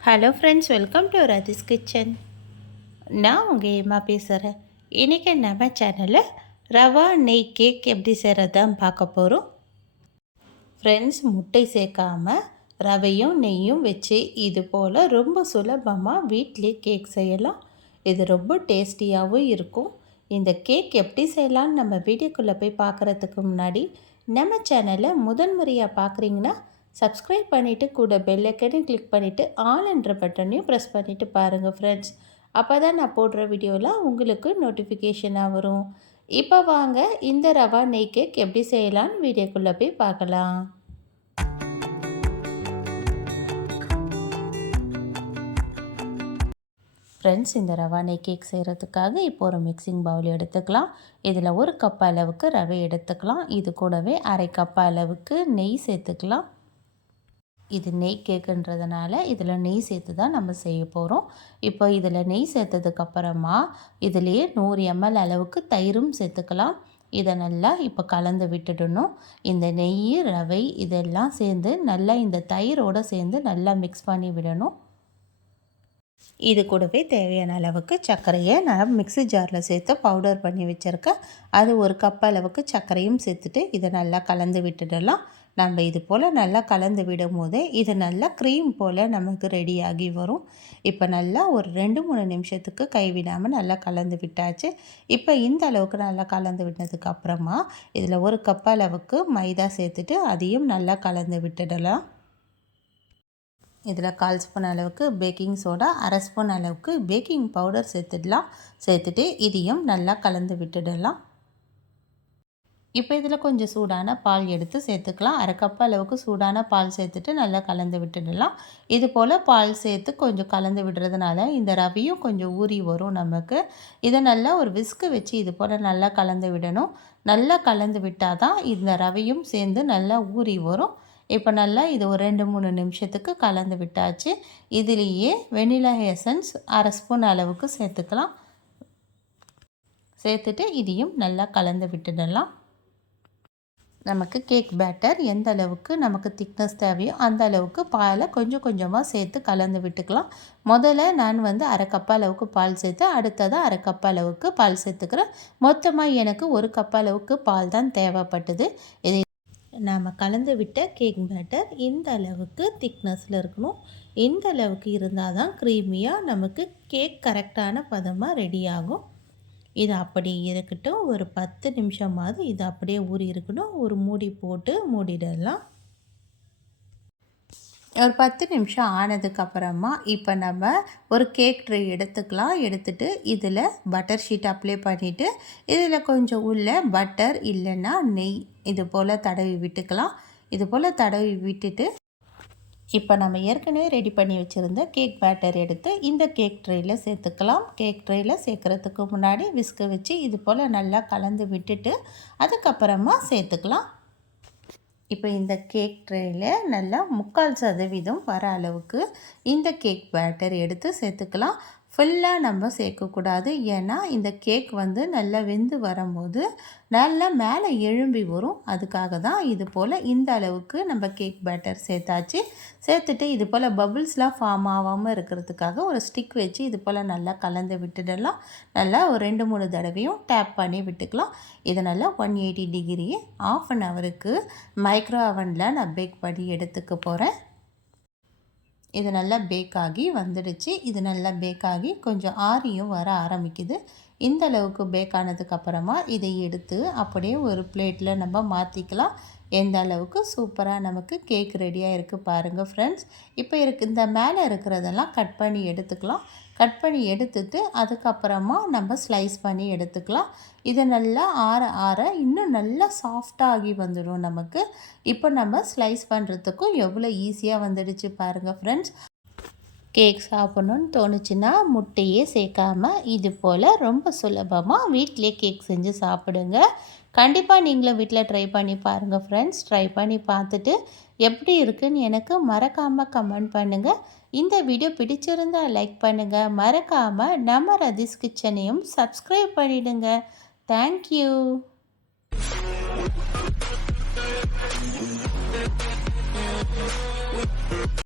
Hello friends welcome to Rathi's kitchen நான் உங்கள் ஏமா பேசுகிறேன் இன்றைக்கி நம்ம சேனலில் ரவா நெய் கேக் எப்படி செய்கிறதான் பார்க்க போகிறோம் ஃப்ரெண்ட்ஸ் முட்டை சேர்க்காம ரவையும் நெய்யும் வச்சு இது போல் ரொம்ப சுலபமாக வீட்டிலே கேக் செய்யலாம். இது ரொம்ப டேஸ்டியாகவும் இருக்கும். இந்த கேக் எப்படி செய்யலான்னு நம்ம வீடியோக்குள்ளே போய் பார்க்குறதுக்கு முன்னாடி நம்ம சேனலை முதன்முறையாக பார்க்குறீங்கன்னா சப்ஸ்கிரைப் பண்ணிவிட்டு கூட பெல்லைக்கனையும் கிளிக் பண்ணிவிட்டு ஆல் என்ற பட்டனையும் ப்ரெஸ் பண்ணிவிட்டு பாருங்கள் ஃப்ரெண்ட்ஸ் அப்போ தான் நான் போடுற வீடியோலாம் உங்களுக்கு நோட்டிஃபிகேஷனாக வரும். இப்போ வாங்க இந்த ரவா நெய் கேக் எப்படி செய்யலான்னு வீடியோக்குள்ளே போய் பார்க்கலாம். ஃப்ரெண்ட்ஸ் இந்த ரவா நெய் கேக் செய்கிறதுக்காக இப்போ ஒரு மிக்சிங் பவுல் எடுத்துக்கலாம். இதில் ஒரு கப் அளவுக்கு ரவை எடுத்துக்கலாம். இது கூடவே அரை கப் அளவுக்கு நெய் சேர்த்துக்கலாம். இது நெய் கேக்குன்றதுனால இதில் நெய் சேர்த்து தான் நம்ம செய்ய போகிறோம் இப்போ இதில் நெய் சேர்த்ததுக்கப்புறமா இதுலேயே நூறு எம்எல் அளவுக்கு தயிரும் சேர்த்துக்கலாம். இதை நல்லா இப்போ கலந்து விட்டுடணும். இந்த நெய் ரவை இதெல்லாம் சேர்ந்து நல்லா இந்த தயிரோடு சேர்ந்து நல்லா மிக்ஸ் பண்ணி விடணும். இது கூடவே தேவையான அளவுக்கு சர்க்கரையை நான் மிக்ஸி ஜாரில் சேர்த்து பவுடர் பண்ணி வச்சுருக்கேன். அது ஒரு கப் அளவுக்கு சர்க்கரையும் சேர்த்துட்டு இதை நல்லா கலந்து விட்டுடலாம். நம்ம இது போல் நல்லா கலந்து விடும் போதே இது நல்லா க்ரீம் போல் நமக்கு ரெடியாகி வரும். இப்போ நல்லா ஒரு ரெண்டு மூணு நிமிஷத்துக்கு கைவிடாமல் நல்லா கலந்து விட்டாச்சு. இப்போ இந்த அளவுக்கு நல்லா கலந்து விட்டதுக்கு அப்புறமா இதில் ஒரு கப் அளவுக்கு மைதா சேர்த்துட்டு அதையும் நல்லா கலந்து விட்டுடலாம். இதில் கால் ஸ்பூன் அளவுக்கு பேக்கிங் சோடா அரை ஸ்பூன் அளவுக்கு பேக்கிங் பவுடர் சேர்த்துடலாம். சேர்த்துட்டு இதையும் நல்லா கலந்து விட்டுடலாம். இப்போ இதில் கொஞ்சம் சூடான பால் எடுத்து சேர்த்துக்கலாம். அரை கப் அளவுக்கு சூடான பால் சேர்த்துட்டு நல்லா கலந்து விட்டுடலாம். இது போல் பால் சேர்த்து கொஞ்சம் கலந்து விடுறதுனால இந்த ரவையும் கொஞ்சம் ஊறி வரும் நமக்கு. இதை நல்லா ஒரு விஸ்கு வச்சு இது போல் நல்லா கலந்து விடணும். நல்லா கலந்து விட்டால் தான் இந்த ரவையும் சேர்ந்து நல்லா ஊறி வரும். இப்போ நல்லா இது ஒரு ரெண்டு மூணு நிமிஷத்துக்கு கலந்து விட்டாச்சு. இதுலேயே வெனிலா எசன்ஸ் அரை ஸ்பூன் அளவுக்கு சேர்த்துக்கலாம். சேர்த்துட்டு இதையும் நல்லா கலந்து விட்டுடலாம். நமக்கு கேக் பேட்டர் எந்த அளவுக்கு நமக்கு திக்னஸ் தேவையோ அந்த அளவுக்கு பாலை கொஞ்சம் கொஞ்சமாக சேர்த்து கலந்து விட்டுக்கலாம். முதல்ல நான் வந்து அரை கப் அளவுக்கு பால் சேர்த்து அடுத்ததாக அரை கப் அளவுக்கு பால் சேர்த்துக்கிறேன். மொத்தமாக எனக்கு ஒரு கப் அளவுக்கு பால் தான் தேவைப்பட்டது. இது நாம் கலந்து விட்ட கேக் பேட்டர் இந்த அளவுக்கு திக்னஸில் இருக்கணும். இந்த அளவுக்கு இருந்தால் தான் க்ரீமியாக நமக்கு கேக் கரெக்டான பதமாக ரெடி ஆகும். இது அப்படி இருக்கட்டும். ஒரு பத்து நிமிஷமாவது இது அப்படியே ஊறி இருக்கணும் ஒரு மூடி போட்டு மூடிடலாம். ஒரு பத்து நிமிஷம் ஆனதுக்கப்புறமா இப்போ நம்ம ஒரு கேக் ட்ரே எடுத்துக்கலாம். எடுத்துகிட்டு இதில் பட்டர் ஷீட் அப்ளை பண்ணிவிட்டு இதில் கொஞ்சம் உள்ள பட்டர் இல்லைன்னா நெய் இது போல் தடவி விட்டுக்கலாம். இது போல் தடவி விட்டுட்டு இப்போ நம்ம ஏற்கனவே ரெடி பண்ணி வச்சுருந்த கேக் பேட்டர் எடுத்து இந்த கேக் ட்ரேயில் சேர்த்துக்கலாம். கேக் ட்ரேயில் சேர்க்குறதுக்கு முன்னாடி விஸ்கு வச்சு இது போல் நல்லா கலந்து விட்டுட்டு அதுக்கப்புறமா சேர்த்துக்கலாம். இப்போ இந்த கேக் ட்ரேயில் நல்லா முக்கால் சதவீதம் வர அளவுக்கு இந்த கேக் பேட்டர் எடுத்து சேர்த்துக்கலாம். ஃபுல்லாக நம்ம சேர்க்கக்கூடாது. ஏன்னா இந்த கேக் வந்து நல்லா வெந்து வரும்போது நல்லா மேலே எழும்பி வரும். அதுக்காக தான் இது போல் இந்த அளவுக்கு நம்ம கேக் பேட்டர் சேர்த்தாச்சு. சேர்த்துட்டு இது போல் பபுள்ஸ்லாம் ஃபார்ம் ஆகாமல் இருக்கிறதுக்காக ஒரு ஸ்டிக் வச்சு இது போல் நல்லா கலந்து விட்டுடலாம். நல்லா ஒரு ரெண்டு மூணு தடவையும் டேப் பண்ணி விட்டுக்கலாம். இதை நல்லா one eighty degree half an ஹவருக்கு மைக்ரோ அவனில் நான் பேக் பண்ணி எடுத்துக்க போகிறேன் இது நல்லா பேக் ஆகி வந்துடுச்சு. இது நல்லா பேக் ஆகி கொஞ்சம் ஆரியும் வர ஆரம்பிக்குது. இந்த அளவுக்கு பேக் ஆனதுக்கப்புறமா இதை எடுத்து அப்படியே ஒரு பிளேட்டில் நம்ம மாற்றிக்கலாம் எந்த அளவுக்கு சூப்பராக நமக்கு கேக் ரெடியாக இருக்குது பாருங்கள் ஃப்ரெண்ட்ஸ் இப்போ இருக்கு இந்த மேலே இருக்கிறதெல்லாம் கட் பண்ணி எடுத்துக்கலாம். கட் பண்ணி எடுத்துட்டு அதுக்கப்புறமா நம்ம ஸ்லைஸ் பண்ணி எடுத்துக்கலாம். இது நல்லா ஆற ஆற இன்னும் நல்லா சாஃப்டாகி வந்துடும் நமக்கு. இப்போ நம்ம ஸ்லைஸ் பண்ணுறதுக்கும் எவ்வளோ ஈஸியாக வந்துடுச்சு பாருங்கள் ஃப்ரெண்ட்ஸ் கேக் சாப்பிட்ணுன்னு தோணுச்சுன்னா முட்டையே சேர்க்காமல் இது போல் ரொம்ப சுலபமாக வீட்டிலே கேக் செஞ்சு சாப்பிடுங்க. கண்டிப்பாக நீங்களும் வீட்டில் ட்ரை பண்ணி பாருங்கள் ஃப்ரெண்ட்ஸ் ட்ரை பண்ணி பார்த்துட்டு எப்படி இருக்குன்னு எனக்கு மறக்காமல் கமெண்ட் பண்ணுங்கள் இந்த வீடியோ பிடிச்சிருந்தா லைக் பண்ணுங்கள் மறக்காமல் நம்ம ரதிஸ் கிச்சனையும் சப்ஸ்கிரைப் பண்ணிவிடுங்க தேங்க்யூ